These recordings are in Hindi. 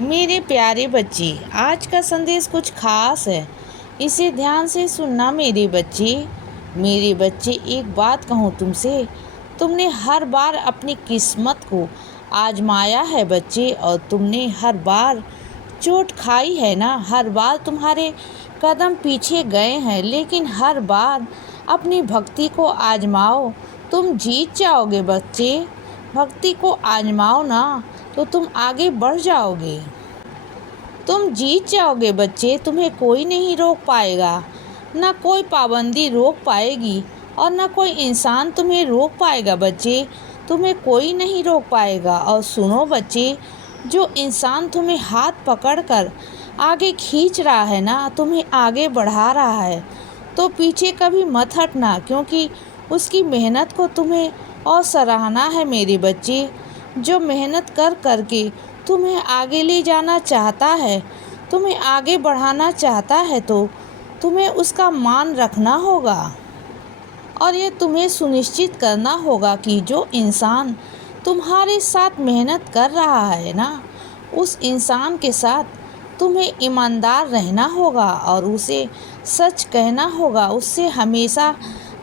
मेरे प्यारे बच्चे, आज का संदेश कुछ खास है। इसे ध्यान से सुनना मेरे बच्चे। मेरे बच्चे, एक बात कहूँ तुमसे, तुमने हर बार अपनी किस्मत को आजमाया है बच्चे, और तुमने हर बार चोट खाई है ना। हर बार तुम्हारे कदम पीछे गए हैं, लेकिन हर बार अपनी भक्ति को आजमाओ, तुम जीत जाओगे बच्चे। भक्ति को आजमाओ ना, तो तुम आगे बढ़ जाओगे, तुम जीत जाओगे बच्चे। तुम्हें कोई नहीं रोक पाएगा, ना कोई पाबंदी रोक पाएगी, और ना कोई इंसान तुम्हें रोक पाएगा बच्चे। तुम्हें कोई नहीं रोक पाएगा। और सुनो बच्चे, जो इंसान तुम्हें हाथ पकड़कर आगे खींच रहा है ना, तुम्हें आगे बढ़ा रहा है, तो पीछे कभी मत हटना, क्योंकि उसकी मेहनत को तुम्हें और सराहना है मेरे बच्चे। जो मेहनत कर करके तुम्हें आगे ले जाना चाहता है, तुम्हें आगे बढ़ाना चाहता है, तो तुम्हें उसका मान रखना होगा। और ये तुम्हें सुनिश्चित करना होगा कि जो इंसान तुम्हारे साथ मेहनत कर रहा है ना, उस इंसान के साथ तुम्हें ईमानदार रहना होगा, और उसे सच कहना होगा। उससे हमेशा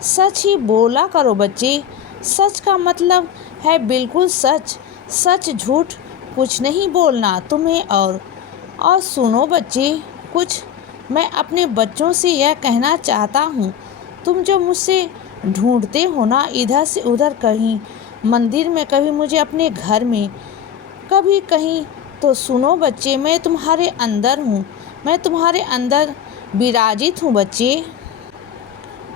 सच ही बोला करो बच्चे। सच का मतलब है बिल्कुल सच, सच झूठ कुछ नहीं बोलना तुम्हें। और सुनो बच्चे, कुछ मैं अपने बच्चों से यह कहना चाहता हूँ। तुम जो मुझसे ढूंढते हो ना, इधर से उधर, कहीं मंदिर में, कभी मुझे अपने घर में, कभी कहीं, तो सुनो बच्चे, मैं तुम्हारे अंदर हूँ, मैं तुम्हारे अंदर विराजित हूँ बच्चे।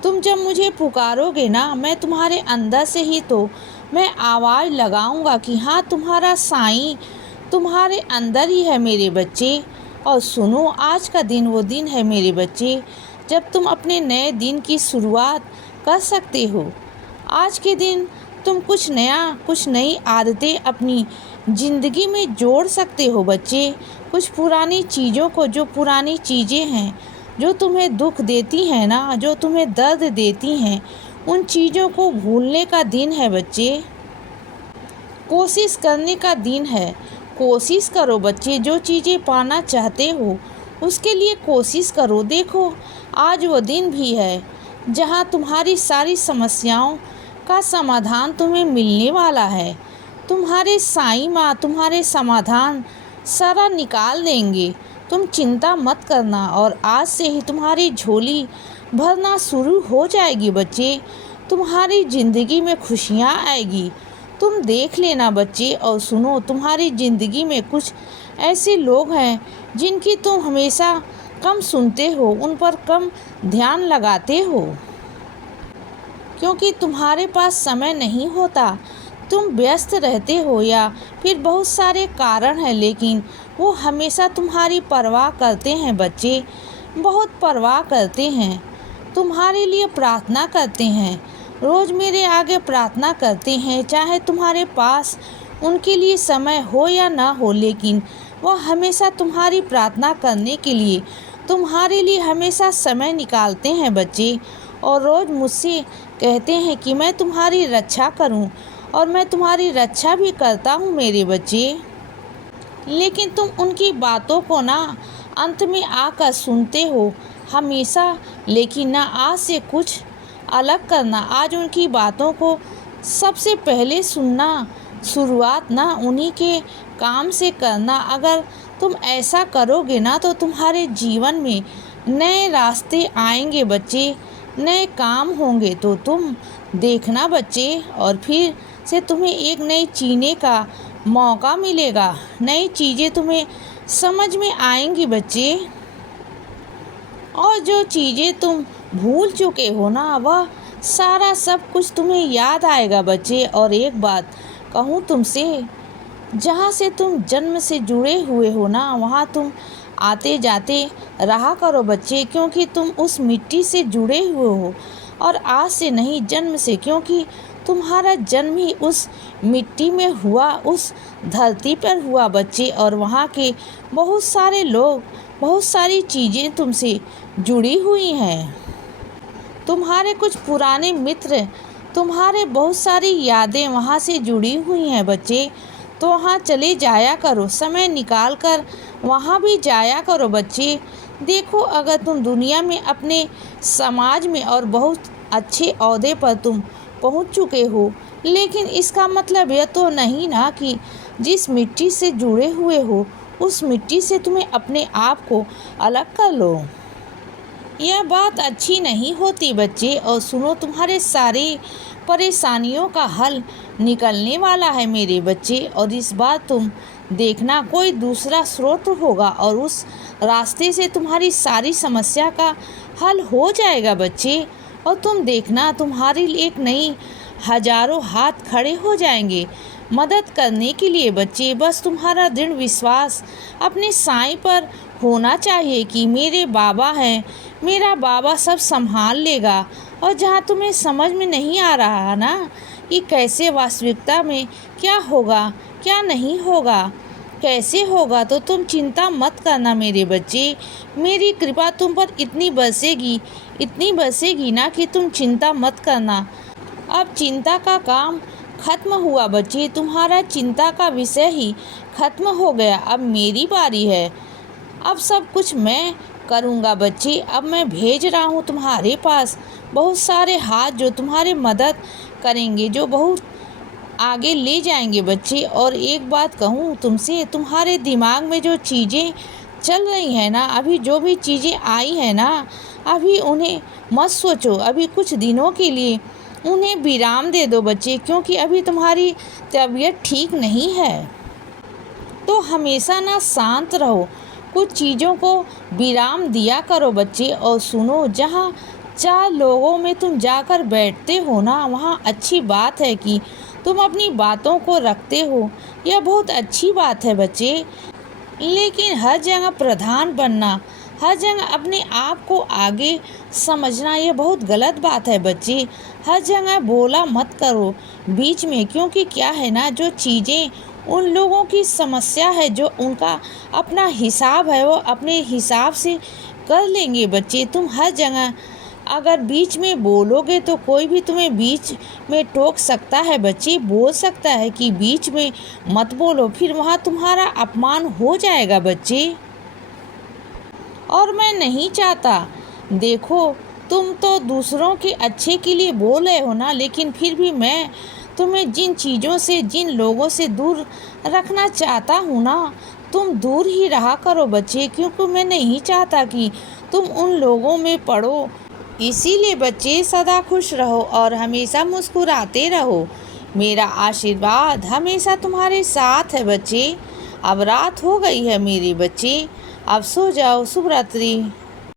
तुम जब मुझे पुकारोगे ना, मैं तुम्हारे अंदर से ही तो मैं आवाज़ लगाऊंगा कि हाँ, तुम्हारा साईं तुम्हारे अंदर ही है मेरे बच्चे। और सुनो, आज का दिन वो दिन है मेरे बच्चे, जब तुम अपने नए दिन की शुरुआत कर सकते हो। आज के दिन तुम कुछ नया, कुछ नई आदतें अपनी ज़िंदगी में जोड़ सकते हो बच्चे। कुछ पुरानी चीज़ों को, जो पुरानी चीज़ें हैं जो तुम्हें दुख देती हैं ना, जो तुम्हें दर्द देती हैं, उन चीज़ों को भूलने का दिन है बच्चे। कोशिश करने का दिन है। कोशिश करो बच्चे, जो चीज़ें पाना चाहते हो उसके लिए कोशिश करो। देखो, आज वो दिन भी है जहाँ तुम्हारी सारी समस्याओं का समाधान तुम्हें मिलने वाला है। तुम्हारे साईं माँ तुम्हारे समाधान सारा निकाल देंगे। तुम चिंता मत करना, और आज से ही तुम्हारी झोली भरना शुरू हो जाएगी बच्चे। तुम्हारी ज़िंदगी में खुशियाँ आएगी, तुम देख लेना बच्चे। और सुनो, तुम्हारी ज़िंदगी में कुछ ऐसे लोग हैं जिनकी तुम हमेशा कम सुनते हो, उन पर कम ध्यान लगाते हो, क्योंकि तुम्हारे पास समय नहीं होता, तुम व्यस्त रहते हो, या फिर बहुत सारे कारण हैं, लेकिन वो हमेशा तुम्हारी परवाह करते हैं बच्चे, बहुत परवाह करते हैं, तुम्हारे लिए प्रार्थना करते हैं, रोज़ मेरे आगे प्रार्थना करते हैं। चाहे तुम्हारे पास उनके लिए समय हो या ना हो, लेकिन वह हमेशा तुम्हारी प्रार्थना करने के लिए, तुम्हारे लिए हमेशा समय निकालते हैं बच्चे। और रोज़ मुझसे कहते हैं कि मैं तुम्हारी रक्षा करूं, और मैं तुम्हारी रक्षा भी करता हूं मेरे बच्चे। लेकिन तुम उनकी बातों को ना अंत में आकर सुनते हो हमेशा, लेकिन ना आज से कुछ अलग करना। आज उनकी बातों को सबसे पहले सुनना, शुरुआत ना उन्हीं के काम से करना। अगर तुम ऐसा करोगे ना, तो तुम्हारे जीवन में नए रास्ते आएंगे बच्चे, नए काम होंगे, तो तुम देखना बच्चे। और फिर से तुम्हें एक नई जीने का मौका मिलेगा, नई चीज़ें तुम्हें समझ में आएंगी बच्चे। और जो चीज़ें तुम भूल चुके हो ना, वह सारा सब कुछ तुम्हें याद आएगा बच्चे। और एक बात कहूँ तुमसे, जहाँ से तुम जन्म से जुड़े हुए हो ना, वहाँ तुम आते जाते रहा करो बच्चे, क्योंकि तुम उस मिट्टी से जुड़े हुए हो, और आज से नहीं, जन्म से, क्योंकि तुम्हारा जन्म ही उस मिट्टी में हुआ, उस धरती पर हुआ बच्चे। और वहाँ के बहुत सारे लोग, बहुत सारी चीज़ें तुमसे जुड़ी हुई हैं। तुम्हारे कुछ पुराने मित्र, तुम्हारे बहुत सारी यादें वहाँ से जुड़ी हुई हैं बच्चे। तो वहाँ चले जाया करो, समय निकाल कर वहाँ भी जाया करो बच्चे। देखो, अगर तुम दुनिया में, अपने समाज में और बहुत अच्छे ओहदे पर तुम पहुँच चुके हो, लेकिन इसका मतलब यह तो नहीं ना कि जिस मिट्टी से जुड़े हुए हो उस मिट्टी से तुम्हें अपने आप को अलग कर लो। यह बात अच्छी नहीं होती बच्चे। और सुनो, तुम्हारे सारे परेशानियों का हल निकलने वाला है मेरे बच्चे। और इस बार तुम देखना, कोई दूसरा स्रोत होगा और उस रास्ते से तुम्हारी सारी समस्या का हल हो जाएगा बच्चे। और तुम देखना, तुम्हारी एक नई हजारों हाथ खड़े हो जाएंगे मदद करने के लिए बच्चे। बस तुम्हारा दृढ़ विश्वास अपने साईं पर होना चाहिए कि मेरे बाबा हैं, मेरा बाबा सब संभाल लेगा। और जहाँ तुम्हें समझ में नहीं आ रहा ना कि कैसे वास्तविकता में क्या होगा, क्या नहीं होगा, कैसे होगा, तो तुम चिंता मत करना मेरे बच्चे। मेरी कृपा तुम पर इतनी बरसेगी ना कि तुम चिंता मत करना। अब चिंता का काम खत्म हुआ बच्चे, तुम्हारा चिंता का विषय ही खत्म हो गया। अब मेरी बारी है, अब सब कुछ मैं करूँगा बच्चे। अब मैं भेज रहा हूँ तुम्हारे पास बहुत सारे हाथ जो तुम्हारी मदद करेंगे, जो बहुत आगे ले जाएंगे बच्चे। और एक बात कहूँ तुमसे, तुम्हारे दिमाग में जो चीज़ें चल रही हैं ना, अभी जो भी चीज़ें आई हैं ना, अभी उन्हें मत सोचो। अभी कुछ दिनों के लिए उन्हें विराम दे दो बच्चे, क्योंकि अभी तुम्हारी तबीयत ठीक नहीं है। तो हमेशा ना शांत रहो, कुछ चीज़ों को विराम दिया करो बच्चे। और सुनो, जहाँ 4 लोगों में तुम जाकर बैठते हो ना, वहाँ अच्छी बात है कि तुम अपनी बातों को रखते हो, यह बहुत अच्छी बात है बच्चे। लेकिन हर जगह प्रधान बनना, हर जगह अपने आप को आगे समझना, यह बहुत गलत बात है बच्चे। हर जगह बोला मत करो बीच में, क्योंकि क्या है ना, जो चीज़ें उन लोगों की समस्या है, जो उनका अपना हिसाब है, वो अपने हिसाब से कर लेंगे बच्चे। तुम हर जगह अगर बीच में बोलोगे तो कोई भी तुम्हें बीच में टोक सकता है बच्चे, बोल सकता है कि बीच में मत बोलो, फिर वहाँ तुम्हारा अपमान हो जाएगा बच्चे। और मैं नहीं चाहता, देखो तुम तो दूसरों के अच्छे के लिए बोल रहे हो ना, लेकिन फिर भी मैं तुम्हें जिन चीज़ों से, जिन लोगों से दूर रखना चाहता हूँ ना, तुम दूर ही रहा करो बच्चे, क्योंकि मैं नहीं चाहता कि तुम उन लोगों में पड़ो। इसीलिए बच्चे, सदा खुश रहो और हमेशा मुस्कुराते रहो। मेरा आशीर्वाद हमेशा तुम्हारे साथ है बच्चे। अब रात हो गई है मेरे बच्चे, अब सो जाओ। शुभ रात्रि।